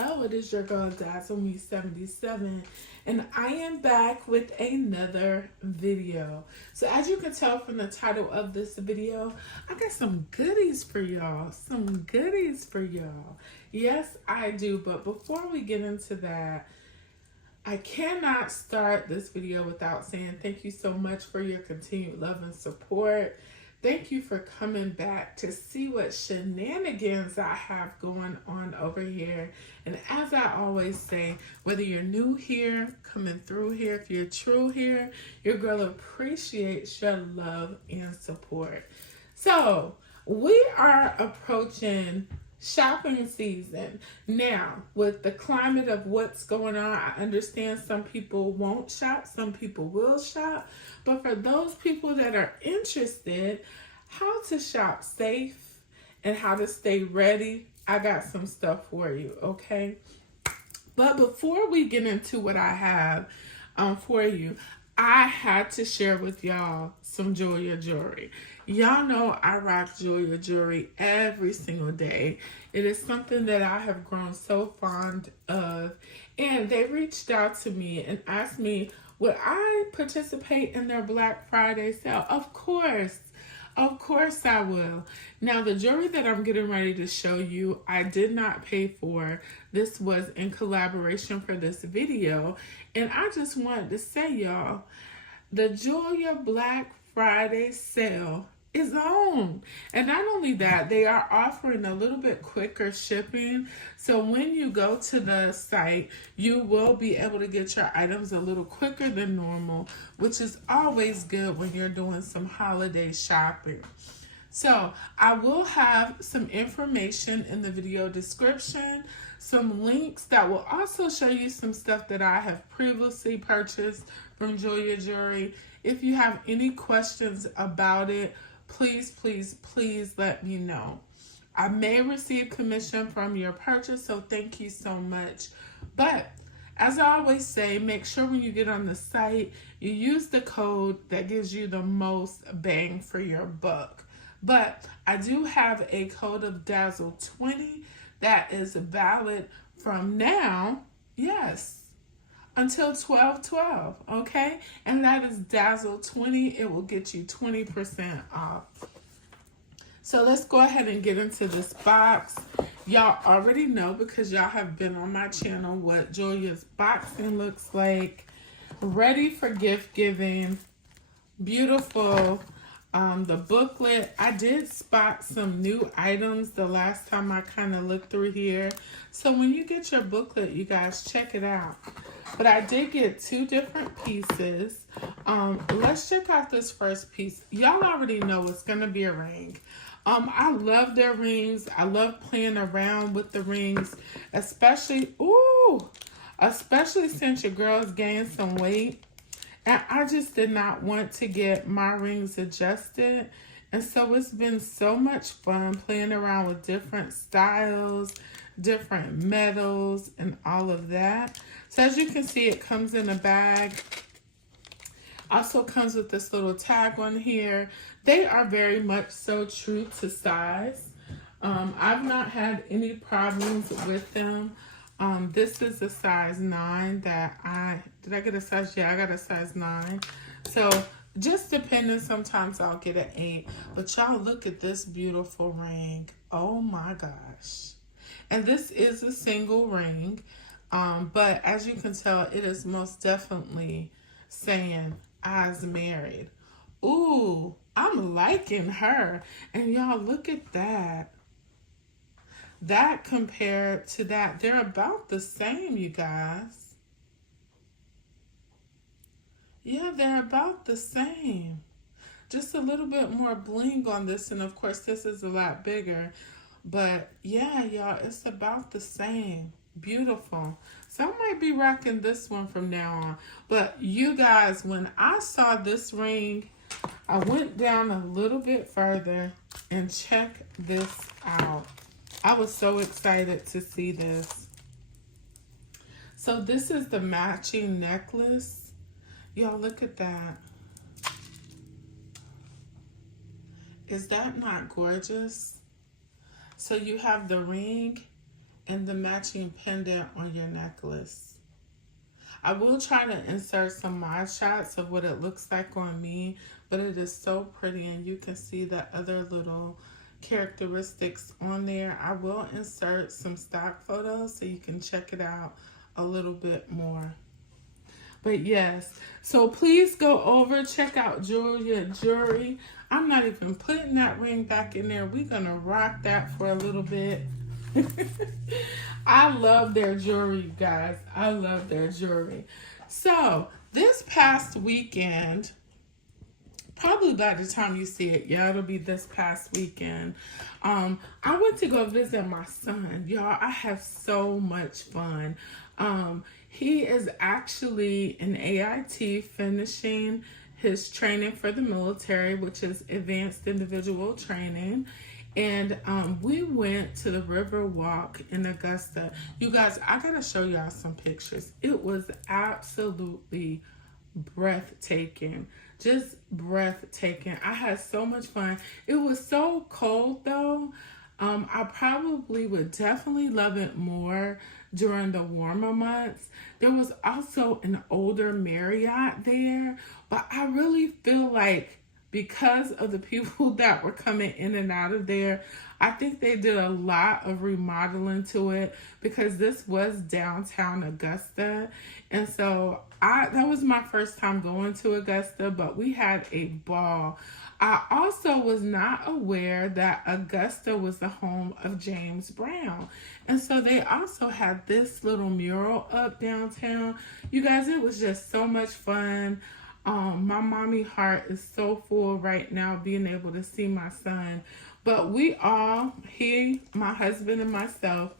Hello, it is your girl Dazzle77, and I am back with another video. So as you can tell from the title of this video, I got some goodies for y'all. Some goodies for y'all. Yes, I do, but before we get into that, I cannot start this video without saying thank you so much for your continued love and support. Thank you for coming back to see what shenanigans I have going on over here. And as I always say, whether you're new here, coming through here, if you're true here, your girl appreciates your love and support. So we are approaching shopping season. Now, with the climate of what's going on, I understand some people won't shop, some people will shop. But for those people that are interested, how to shop safe and how to stay ready, I got some stuff for you, okay? But before we get into what I have for you, I had to share with y'all some Jeulia jewelry. Y'all know I rock Jeulia jewelry every single day. It is something that I have grown so fond of. And they reached out to me and asked me, would I participate in their Black Friday sale? Of course I will. Now, the jewelry that I'm getting ready to show you, I did not pay for. This was in collaboration for this video. And I just wanted to say, y'all, the Jeulia Black Friday sale is on. And not only that, they are offering a little bit quicker shipping. So when you go to the site, you will be able to get your items a little quicker than normal, which is always good when you're doing some holiday shopping. So I will have some information in the video description, some links that will also show you some stuff that I have previously purchased from Jeulia Jewelry. If you have any questions about it, please let me know. I may receive commission from your purchase, so thank you so much. But as I always say, make sure when you get on the site, you use the code that gives you the most bang for your buck. But I do have a code of Dazzle20 that is valid from now, yes, until 12/12, okay? And that is Dazzle20. It will get you 20% off. So let's go ahead and get into this box. Y'all already know, because y'all have been on my channel, what Jeulia's boxing looks like. Ready for gift giving. Beautiful. The booklet, I did spot some new items the last time I kind of looked through here. So when you get your booklet, you guys check it out. But I did get two different pieces. Let's check out this first piece. Y'all already know it's going to be a ring. I love their rings. I love playing around with the rings, especially since your girls gained some weight. And I just did not want to get my rings adjusted. And so it's been so much fun playing around with different styles, different metals, and all of that. So as you can see, it comes in a bag. Also comes with this little tag on here. They are very much so true to size. I've not had any problems with them. This is a size 9 that did I get a size? Yeah, I got a size 9. So just depending, sometimes I'll get an 8. But y'all look at this beautiful ring. Oh my gosh. And this is a single ring. But as you can tell, it is most definitely saying as married. Ooh, I'm liking her. And y'all look at that. That compared to that, they're about the same, you guys. Yeah, they're about the same. Just a little bit more bling on this, and of course this is a lot bigger. But yeah, y'all, it's about the same. Beautiful. So I might be rocking this one from now on. But you guys, when I saw this ring, I went down a little bit further and check this out. I was so excited to see this. So this is the matching necklace. Y'all look at that. Is that not gorgeous? So you have the ring and the matching pendant on your necklace. I will try to insert some mod shots of what it looks like on me, but it is so pretty, and you can see the other little characteristics on there. I will insert some stock photos so you can check it out a little bit more. But yes, so please go over, check out Jeulia Jewelry. I'm not even putting that ring back in there. We're going to rock that for a little bit. I love their jewelry, you guys. I love their jewelry. So this past weekend, probably by the time you see it, yeah, it'll be this past weekend. I went to go visit my son. Y'all, I have so much fun. He is actually an AIT finishing his training for the military, which is advanced individual training. And we went to the River Walk in Augusta. You guys, I gotta show y'all some pictures. It was absolutely breathtaking. Just breathtaking. I had so much fun. It was so cold though. I probably would definitely love it more during the warmer months. There was also an older Marriott there, but I really feel like because of the people that were coming in and out of there, I think they did a lot of remodeling to it because this was downtown Augusta. And so that was my first time going to Augusta, but we had a ball. I also was not aware that Augusta was the home of James Brown. And so they also had this little mural up downtown. You guys, it was just so much fun. My mommy heart is so full right now being able to see my son. But we all, he, my husband, and myself,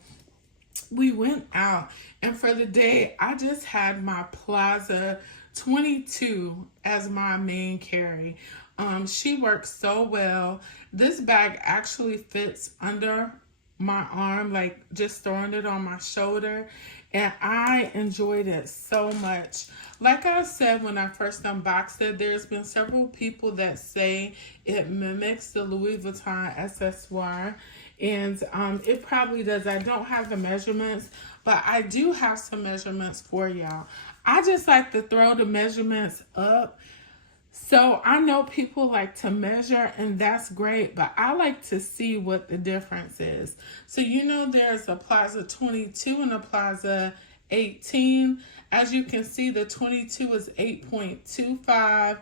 we went out. And for the day, I just had my Plaza 22 as my main carry. She works so well. This bag actually fits under my arm, like just throwing it on my shoulder. And I enjoyed it so much. Like I said when I first unboxed it, there's been several people that say it mimics the Louis Vuitton accessoire. And it probably does. I don't have the measurements, but I do have some measurements for y'all. I just like to throw the measurements up. So I know people like to measure, and that's great, but I like to see what the difference is. So you know there's a Plaza 22 and a Plaza 18. As you can see, the 22 is 8.25.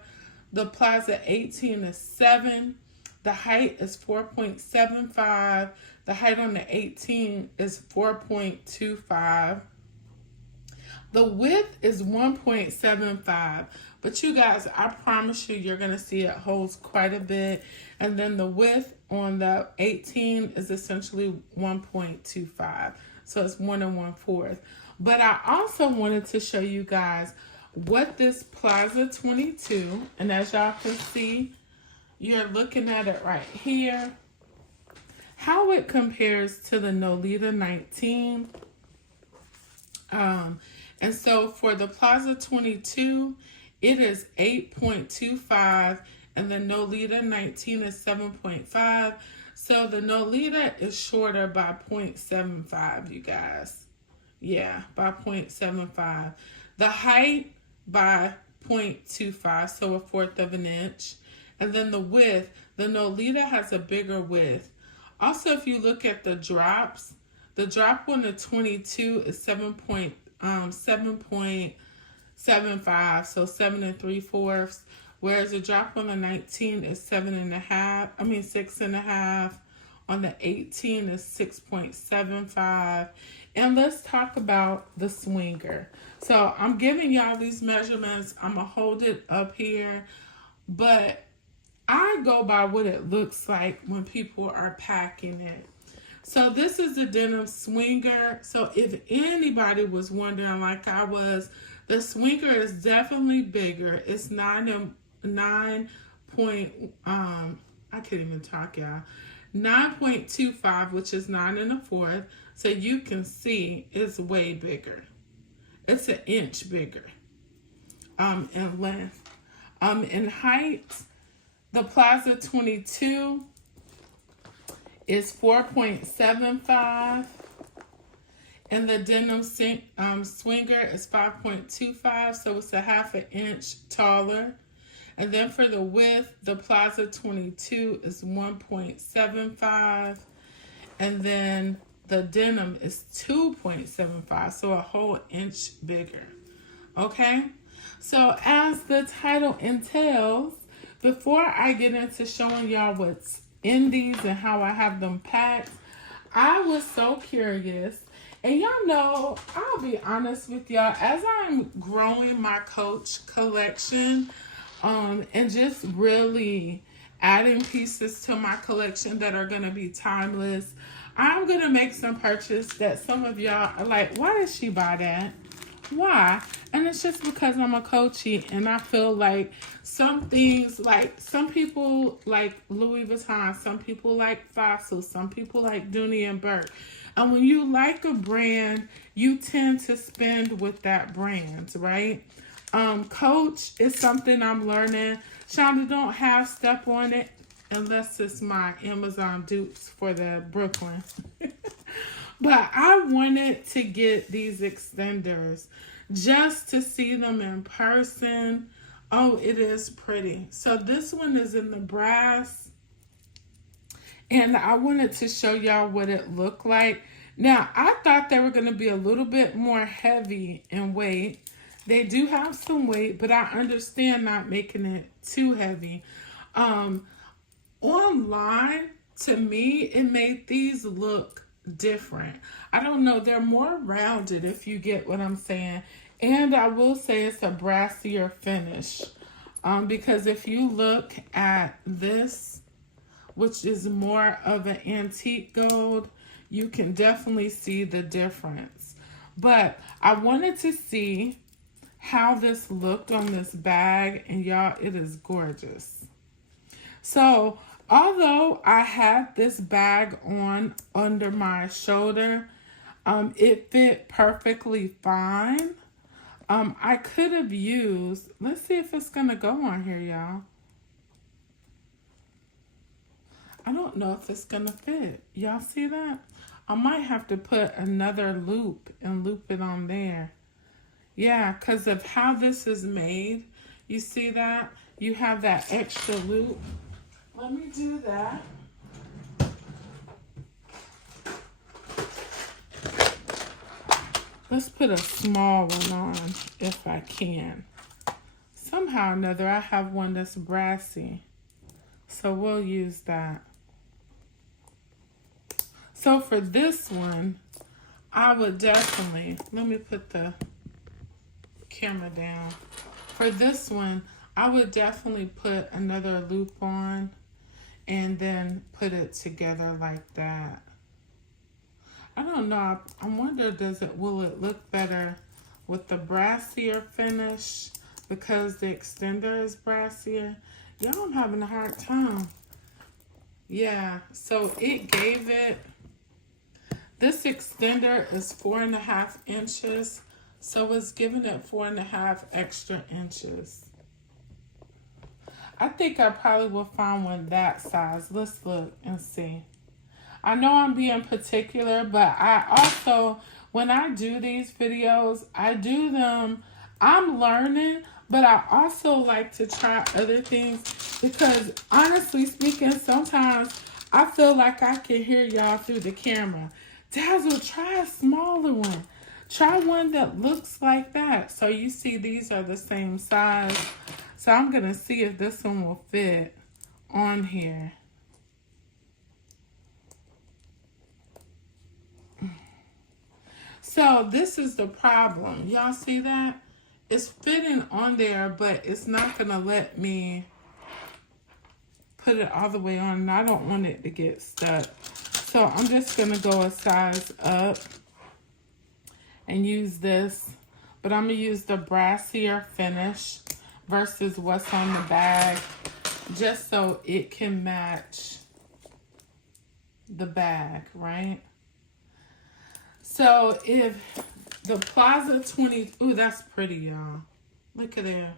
The Plaza 18 is 7. The height is 4.75. The height on the 18 is 4.25. The width is 1.75. But you guys, I promise you, you're going to see it holds quite a bit. And then the width on the 18 is essentially 1.25. So it's 1 1/4. But I also wanted to show you guys what this Plaza 22, and as y'all can see, you're looking at it right here, how it compares to the Nolita 19. And so for the Plaza 22, it is 8.25, and the Nolita 19 is 7.5. So the Nolita is shorter by 0.75, you guys. Yeah, by 0.75. The height by 0.25, so 1/4 of an inch. And then the width, the Nolita has a bigger width. Also, if you look at the drops, the drop on the 22 is 7.75, so 7 3/4, whereas the drop on the 19 is 6.5. On the 18 is 6.75. And let's talk about the swinger. So I'm giving y'all these measurements. I'm gonna hold it up here, but I go by what it looks like when people are packing it. So this is the Denim Swinger. So if anybody was wondering, like I was, the Swinger is definitely bigger. It's 9.25, which is 9 1/4. So you can see it's way bigger. It's an inch bigger in length. In height, the Plaza 22 is 4.75. And the denim swinger is 5.25, so it's a half an inch taller. And then for the width, the Plaza 22 is 1.75. And then the denim is 2.75, so a whole inch bigger. Okay? So as the title entails, before I get into showing y'all what's in these and how I have them packed, I was so curious. And y'all know, I'll be honest with y'all, as I'm growing my Coach collection, and just really adding pieces to my collection that are going to be timeless, I'm going to make some purchase that some of y'all are like, why did she buy that? Why? And it's just because I'm a coachie and I feel like some things, like some people like Louis Vuitton, some people like Fossil, some people like Dooney and Burke. And when you like a brand, you tend to spend with that brand, right? Coach is something I'm learning. Shonda, don't half step on it unless it's my Amazon dupes for the Brooklyn. But I wanted to get these extenders just to see them in person. Oh, it is pretty. So this one is in the brass. And I wanted to show y'all what it looked like. Now, I thought they were going to be a little bit more heavy in weight. They do have some weight, but I understand not making it too heavy. Online, to me, it made these look different. I don't know. They're more rounded, if you get what I'm saying. And I will say it's a brassier finish. Because if you look at this, which is more of an antique gold, you can definitely see the difference. But I wanted to see how this looked on this bag, and y'all, it is gorgeous. So although I had this bag on under my shoulder, it fit perfectly fine. I could have used, let's see if it's gonna go on here, y'all. I don't know if it's gonna fit. Y'all see that? I might have to put another loop and loop it on there. Yeah, because of how this is made, you see that? You have that extra loop. Let me do that. Let's put a small one on if I can. Somehow or another, I have one that's brassy. So we'll use that. So for this one, I would definitely, let me put the camera down. For this one, I would definitely put another loop on and then put it together like that. I don't know. I wonder, will it look better with the brassier finish because the extender is brassier? Y'all, I'm having a hard time. Yeah, so it gave it, this extender is 4.5 inches, so it's giving it 4.5 extra inches. I think I probably will find one that size. Let's look and see. I know I'm being particular, but I also, when I do these videos, I do them, I'm learning, but I also like to try other things because honestly speaking, sometimes I feel like I can hear y'all through the camera. Dazzle, try a smaller one. Try one that looks like that. So you see these are the same size. So I'm going to see if this one will fit on here. So this is the problem. Y'all see that? It's fitting on there, but it's not going to let me put it all the way on. And I don't want it to get stuck. So I'm just going to go a size up and use this. But I'm going to use the brassier finish versus what's on the bag, just so it can match the bag, right? So if the Plaza 20, ooh, that's pretty, y'all. Look at there.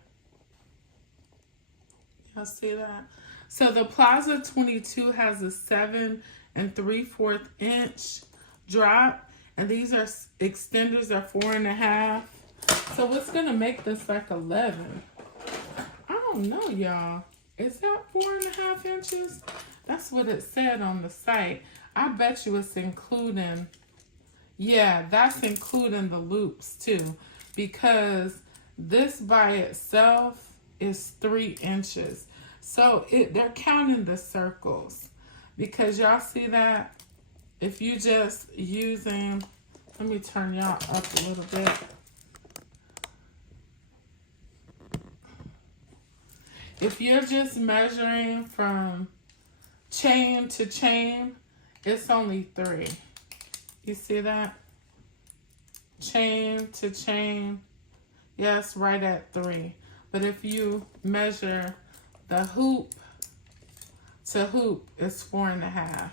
Y'all see that? So the Plaza 22 has a 7 3/4 inch drop, And these are extenders are 4.5. So what's gonna make this like 11? I don't know, y'all. Is that 4.5 inches? That's what it said on the site. I bet you it's including, yeah, that's including the loops too, because this by itself is 3 inches. So they're counting the circles, because y'all see that if you just using, let me turn y'all up a little bit. If you're just measuring from chain to chain, it's only 3. You see that? Chain to chain, yes, right at 3. But if you measure the hoop to hoop, it's 4.5.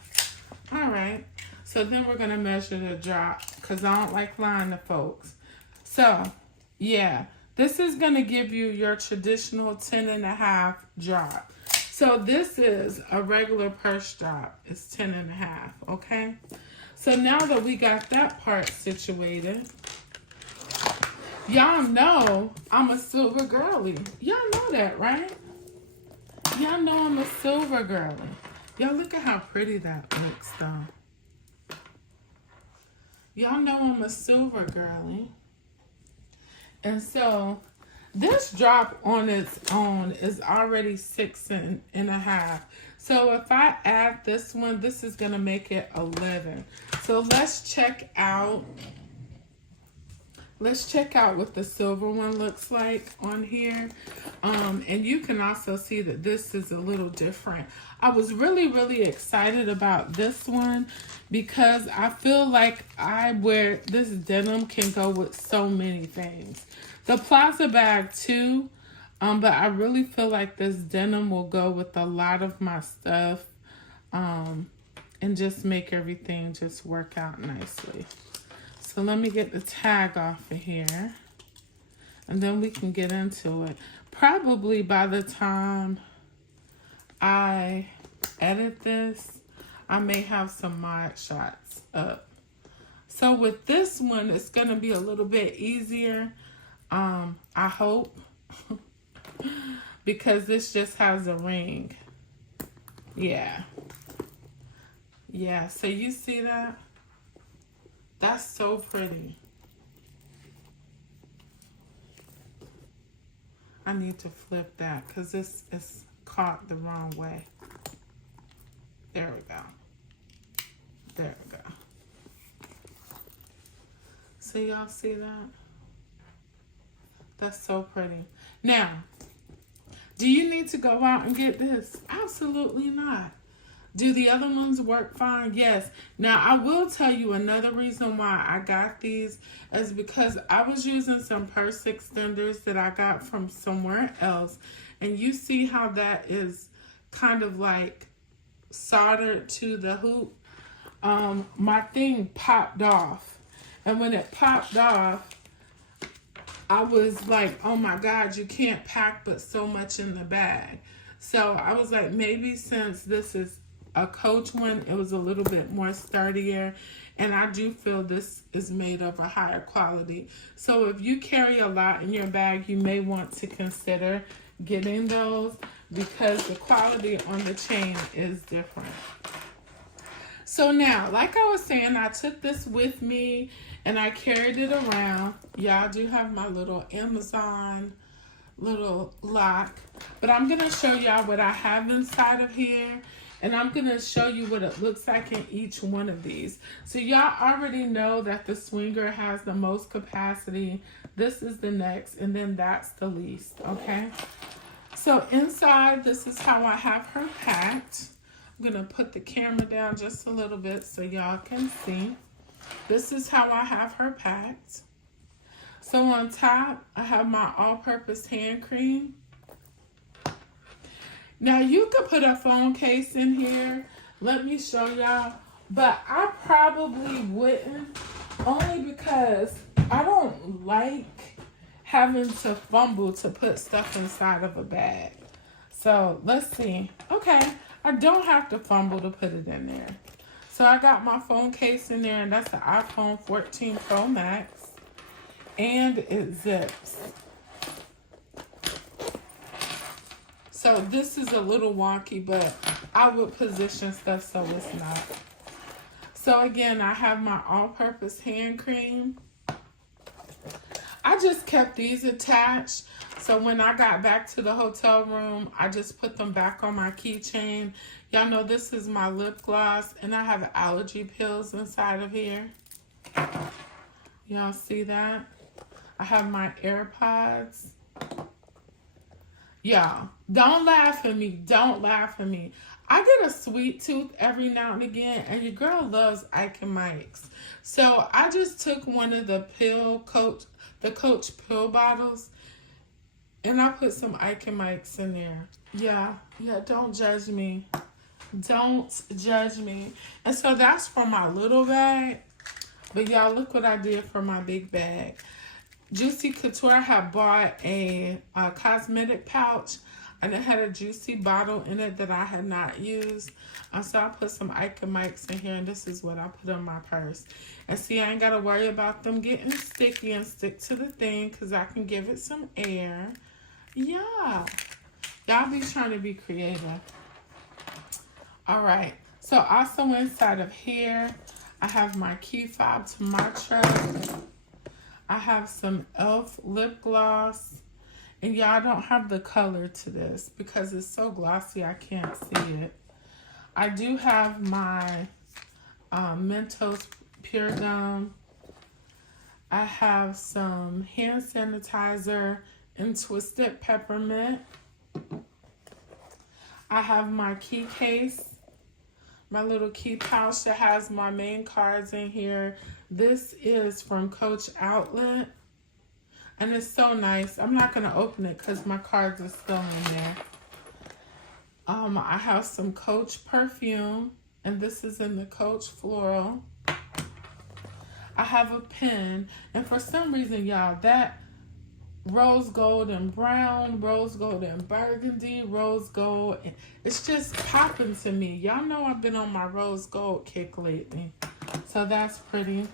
All right. So then we're gonna measure the drop, because I don't like lying to folks. So yeah, this is gonna give you your traditional 10.5 drop. So this is a regular purse drop. It's 10.5, okay? So now that we got that part situated, y'all know I'm a silver girly. Y'all know that, right? Y'all know I'm a silver girly. Y'all look at how pretty that looks, though. Y'all know I'm a silver girly. And so this drop on its own is already 6.5. So if I add this one, this is gonna make it 11. So let's check out what the silver one looks like on here. And you can also see that this is a little different. I was really, really excited about this one because I feel like this denim can go with so many things. The Plaza bag too, but I really feel like this denim will go with a lot of my stuff, and just make everything just work out nicely. So let me get the tag off of here, and then we can get into it. Probably by the time I edit this, I may have some mod shots up. So with this one, it's going to be a little bit easier, I hope, because this just has a ring. Yeah. Yeah, so you see that? That's so pretty. I need to flip that because this is caught the wrong way. There we go. There we go. So y'all see that? That's so pretty. Now, do you need to go out and get this? Absolutely not. Do the other ones work fine? Yes. Now, I will tell you another reason why I got these is because I was using some purse extenders that I got from somewhere else. And you see how that is kind of like soldered to the hoop? My thing popped off. And when it popped off, I was like, oh my God, you can't pack but so much in the bag. So I was like, maybe since this is a Coach one, it was a little bit more sturdier, and I do feel this is made of a higher quality. So if you carry a lot in your bag, you may want to consider getting those because the quality on the chain is different. So now, like I was saying, I took this with me and I carried it around. Y'all do have my little Amazon little lock, but I'm gonna show y'all what I have inside of here. And I'm going to show you what it looks like in each one of these. So y'all already know that the Swinger has the most capacity. This is the next, and then that's the least, okay? So inside, this is how I have her packed. I'm going to put the camera down just a little bit so y'all can see. This is how I have her packed. So on top, I have my all-purpose hand cream. Now, you could put a phone case in here. Let me show y'all. But I probably wouldn't, only because I don't like having to fumble to put stuff inside of a bag. So, let's see. Okay, I don't have to fumble to put it in there. So I got my phone case in there, and that's the iPhone 14 Pro Max. And it zips. So this is a little wonky, but I would position stuff so it's not. So again, I have my all-purpose hand cream. I just kept these attached. So when I got back to the hotel room, I just put them back on my keychain. Y'all know this is my lip gloss, and I have allergy pills inside of here. Y'all see that? I have my AirPods. Y'all, don't laugh at me. Don't laugh at me. I get a sweet tooth every now and again, and your girl loves Ike and Mike's. So I just took one of the Coach pill bottles, and I put some Ike and Mike's in there. Yeah, don't judge me. Don't judge me. And so that's for my little bag. But y'all, look what I did for my big bag. Juicy Couture had bought a cosmetic pouch, and it had a Juicy bottle in it that I had not used. So I put some Ike and Mike's in here, and this is what I put in my purse. And see, I ain't got to worry about them getting sticky and stick to the thing, because I can give it some air. Yeah. Y'all be trying to be creative. All right. So also inside of here, I have my key fob to my truck. I have some e.l.f. lip gloss. And y'all, don't have the color to this because it's so glossy I can't see it. I do have my Mentos Pure Gum. I have some hand sanitizer and Twisted Peppermint. I have my key case, my little key pouch that has my main cards in here. This is from Coach Outlet, and it's so nice. I'm not going to open it because my cards are still in there. I have some Coach perfume, and this is in the Coach Floral. I have a pen, and for some reason, y'all, that rose gold and brown, rose gold and burgundy, rose gold, it's just popping to me. Y'all know I've been on my rose gold kick lately, so that's pretty.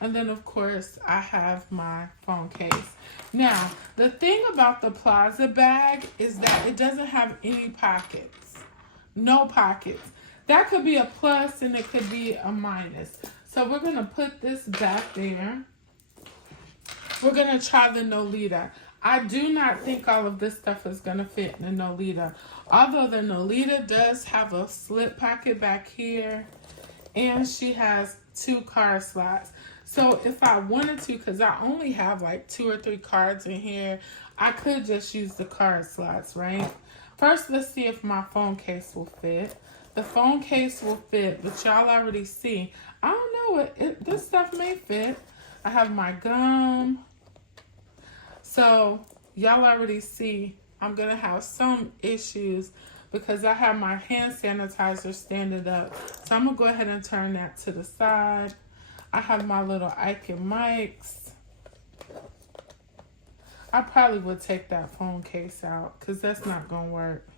And then, of course, I have my phone case. Now, the thing about the Plaza bag is that it doesn't have any pockets. No pockets. That could be a plus and it could be a minus. So we're going to put this back there. We're going to try the Nolita. I do not think all of this stuff is going to fit in the Nolita. Although the Nolita does have a slip pocket back here. And she has 2 card slots. So if I wanted to, because I only have like 2 or 3 cards in here, I could just use the card slots, right? First, let's see if my phone case will fit. The phone case will fit, but y'all already see. I don't know, this stuff may fit. I have my gum. So y'all already see I'm going to have some issues because I have my hand sanitizer standing up. So I'm going to go ahead and turn that to the side. I have my little Ike and Mike's. I probably would take that phone case out because that's not going to work.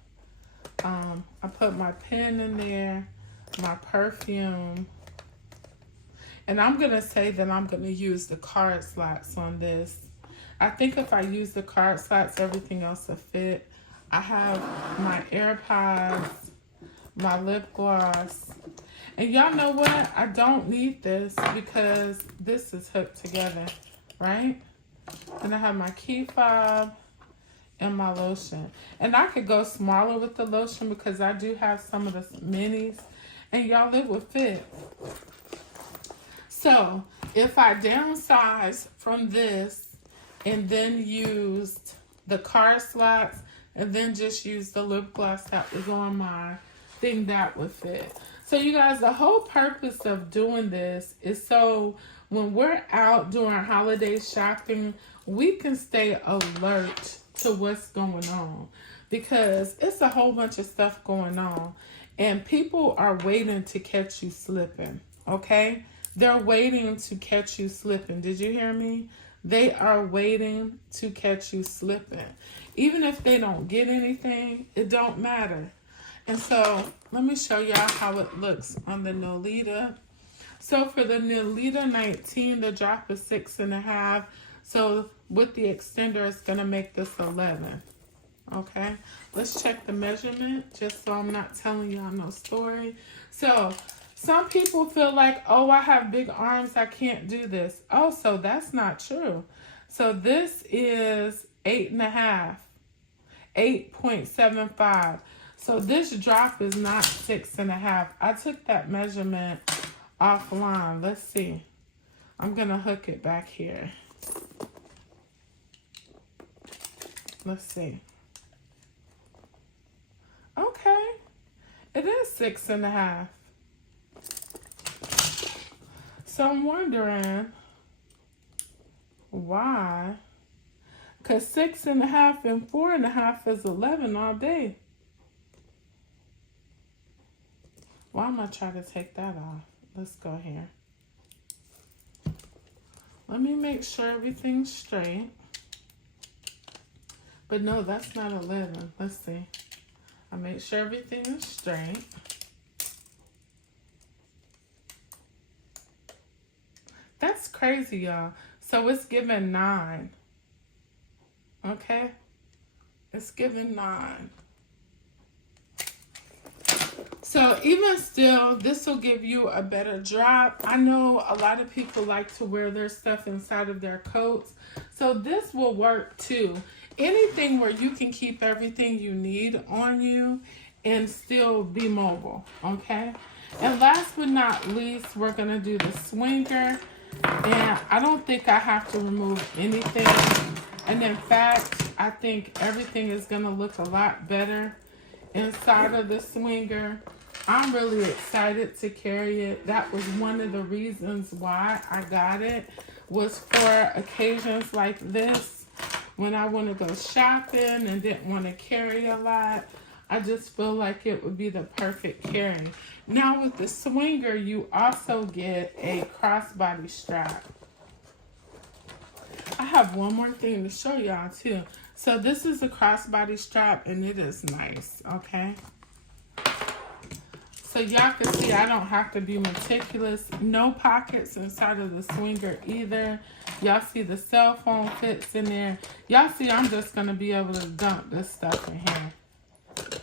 I put my pen in there, my perfume. And I'm going to say that I'm going to use the card slots on this. I think if I use the card slots, everything else will fit. I have my AirPods, my lip gloss. And y'all know what? I don't need this because this is hooked together, right? And I have my key fob and my lotion. And I could go smaller with the lotion because I do have some of the minis. And y'all, it would fit. So, if I downsize from this and then used the card slots and then just use the lip gloss that was on my thing, that would fit. So you guys, the whole purpose of doing this is so when we're out doing holiday shopping, we can stay alert to what's going on because it's a whole bunch of stuff going on and people are waiting to catch you slipping, okay? They're waiting to catch you slipping. Did you hear me? They are waiting to catch you slipping. Even if they don't get anything, it don't matter. And so let me show y'all how it looks on the Nolita. So for the Nolita 19, the drop is 6.5. So with the extender, it's gonna make this 11. Okay, let's check the measurement just so I'm not telling y'all no story. So some people feel like, oh, I have big arms, I can't do this. Oh, so that's not true. So this is 8.5, 8.75. So this drop is not 6.5. I took that measurement offline. Let's see. I'm gonna hook it back here. Let's see. Okay, it is 6.5. So I'm wondering why, because 6.5 and 4.5 is 11 all day. Why am I trying to take that off? Let's go here. Let me make sure everything's straight. But no, that's not 11. Let's see. I make sure everything is straight. That's crazy, y'all. So it's giving 9. Okay? It's giving 9. So even still, this will give you a better drop. I know a lot of people like to wear their stuff inside of their coats. So this will work too. Anything where you can keep everything you need on you and still be mobile, okay? And last but not least, we're gonna do the swinger. And I don't think I have to remove anything. And in fact, I think everything is gonna look a lot better inside of the swinger. I'm really excited to carry it. That was one of the reasons why I got it, was for occasions like this. When I want to go shopping and didn't want to carry a lot, I just feel like it would be the perfect carry. Now with the swinger, you also get a crossbody strap. I have one more thing to show y'all too. So this is a crossbody strap and it is nice, okay? So y'all can see I don't have to be meticulous. No pockets inside of the swinger either. Y'all see the cell phone fits in there. Y'all see I'm just going to be able to dump this stuff in here.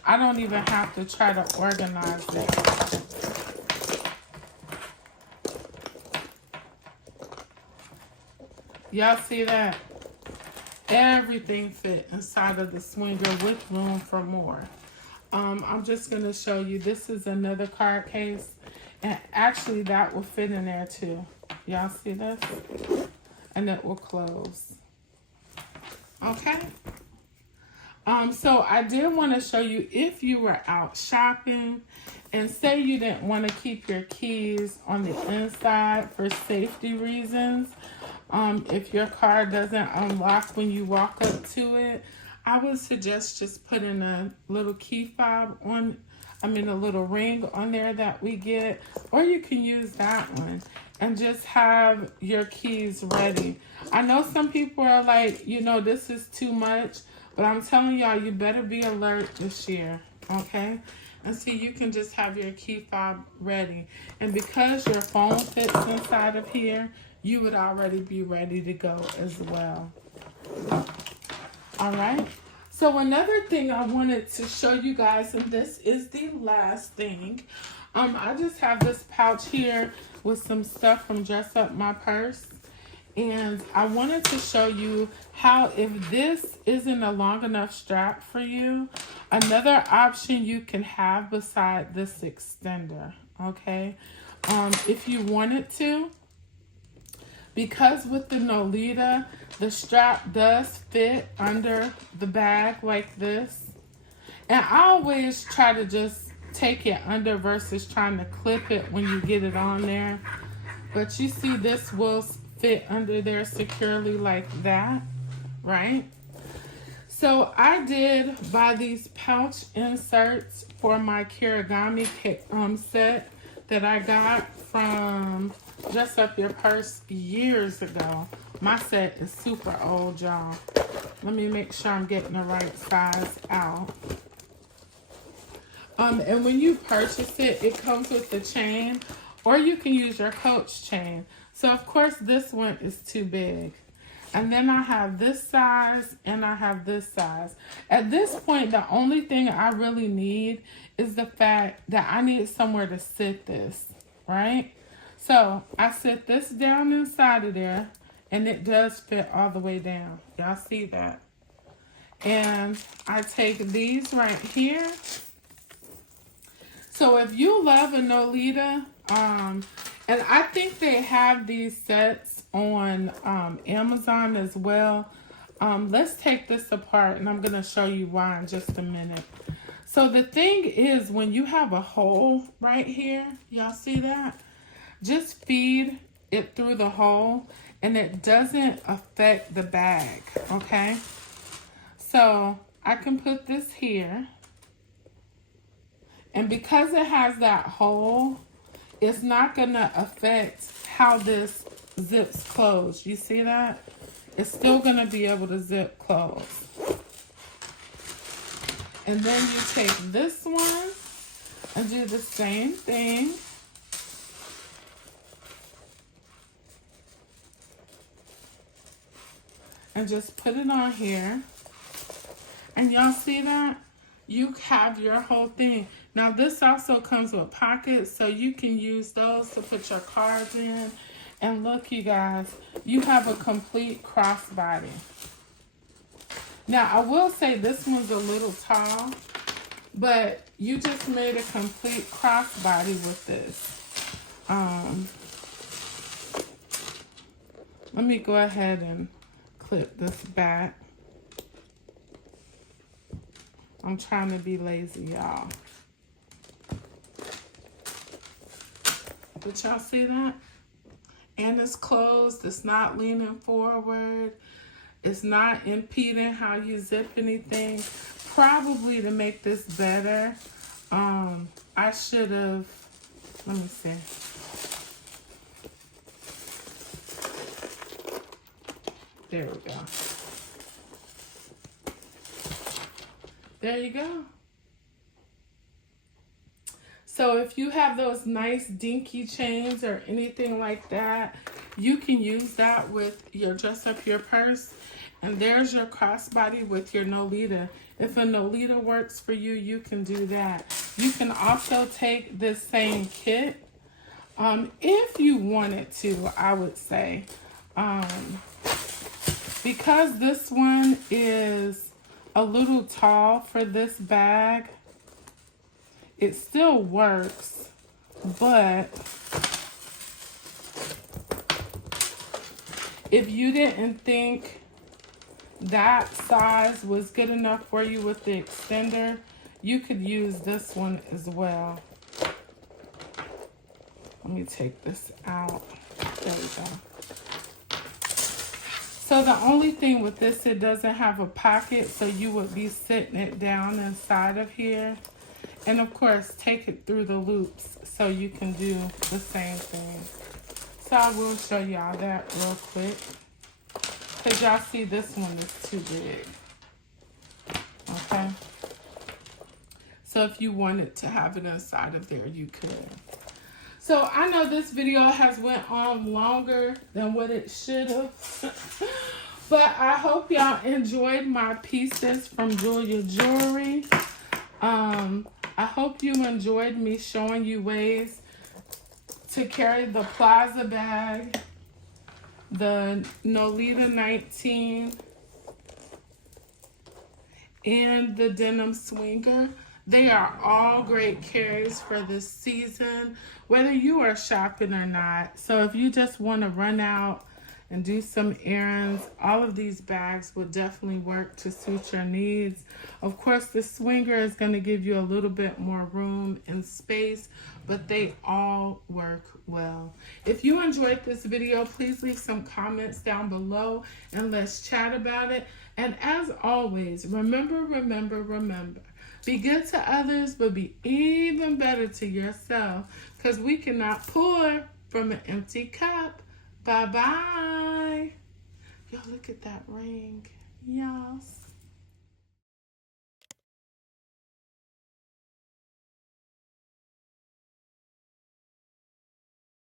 I don't even have to try to organize it. Y'all see that? Everything fit inside of the swinger with room for more. I'm just going to show you. This is another card case. And actually that will fit in there too. Y'all see this? And it will close. Okay? So I did want to show you, if you were out shopping and say you didn't want to keep your keys on the inside for safety reasons, if your car doesn't unlock when you walk up to it, I would suggest just putting a little key fob on, a little ring on there that we get, or you can use that one and just have your keys ready. I know some people are like, this is too much, but I'm telling y'all, you better be alert this year, okay? And see, you can just have your key fob ready. And because your phone fits inside of here, you would already be ready to go as well. All right. So another thing I wanted to show you guys, and this is the last thing. I just have this pouch here with some stuff from Dress Up My Purse. And I wanted to show you how, if this isn't a long enough strap for you, another option you can have beside this extender, okay? If you wanted to, because with the Nolita, the strap does fit under the bag like this. And I always try to just take it under versus trying to clip it when you get it on there. But you see, this will fit under there securely like that, right? So I did buy these pouch inserts for my Kirigami set that I got from Dress Up Your Purse years ago. My set is super old, y'all. Let me make sure I'm getting the right size out. And when you purchase it, it comes with the chain, or you can use your Coach chain. So of course this one is too big. And then I have this size and I have this size. At this point, the only thing I really need is the fact that I need somewhere to sit this, right? So I sit this down inside of there, and it does fit all the way down. Y'all see that? And I take these right here. So if you love a Nolita, and I think they have these sets on Amazon as well. Let's take this apart, and I'm going to show you why in just a minute. So the thing is, when you have a hole right here, y'all see that? Just feed it through the hole, and it doesn't affect the bag, okay? So I can put this here. And because it has that hole, it's not going to affect how this zips closed. You see that? It's still going to be able to zip close. And then you take this one and do the same thing. And just put it on here. And y'all see that? You have your whole thing. Now this also comes with pockets, so you can use those to put your cards in. And look, you guys, you have a complete crossbody. Now I will say this one's a little tall, but you just made a complete crossbody with this. Let me go ahead and clip this back. I'm trying to be lazy, y'all. Did y'all see that? And it's closed. It's not leaning forward. It's not impeding how you zip anything. Probably to make this better, I should have, let me see. There we go. There you go. So if you have those nice dinky chains or anything like that, you can use that with your dress up your purse. And there's your crossbody with your Nolita. If a Nolita works for you, you can do that. You can also take this same kit, if you wanted to, I would say. Because this one is a little tall for this bag, it still works, but if you didn't think that size was good enough for you with the extender, you could use this one as well. Let me take this out. There we go. So the only thing with this, it doesn't have a pocket, so you would be sitting it down inside of here. And of course, take it through the loops so you can do the same thing. So I will show y'all that real quick. Because y'all see this one is too big. Okay? So if you wanted to have it inside of there, you could. So I know this video has went on longer than what it should have. But I hope y'all enjoyed my pieces from Jeulia Jewelry. I hope you enjoyed me showing you ways to carry the Plaza bag, the Nolita 19, and the Denim Swinger. They are all great carries for this season, whether you are shopping or not. So if you just want to run out and do some errands, all of these bags will definitely work to suit your needs. Of course, the Swinger is going to give you a little bit more room and space, but they all work well. If you enjoyed this video, please leave some comments down below and let's chat about it. And as always, remember, be good to others, but be even better to yourself, because we cannot pour from an empty cup. Bye-bye. Yo, look at that ring. Yes.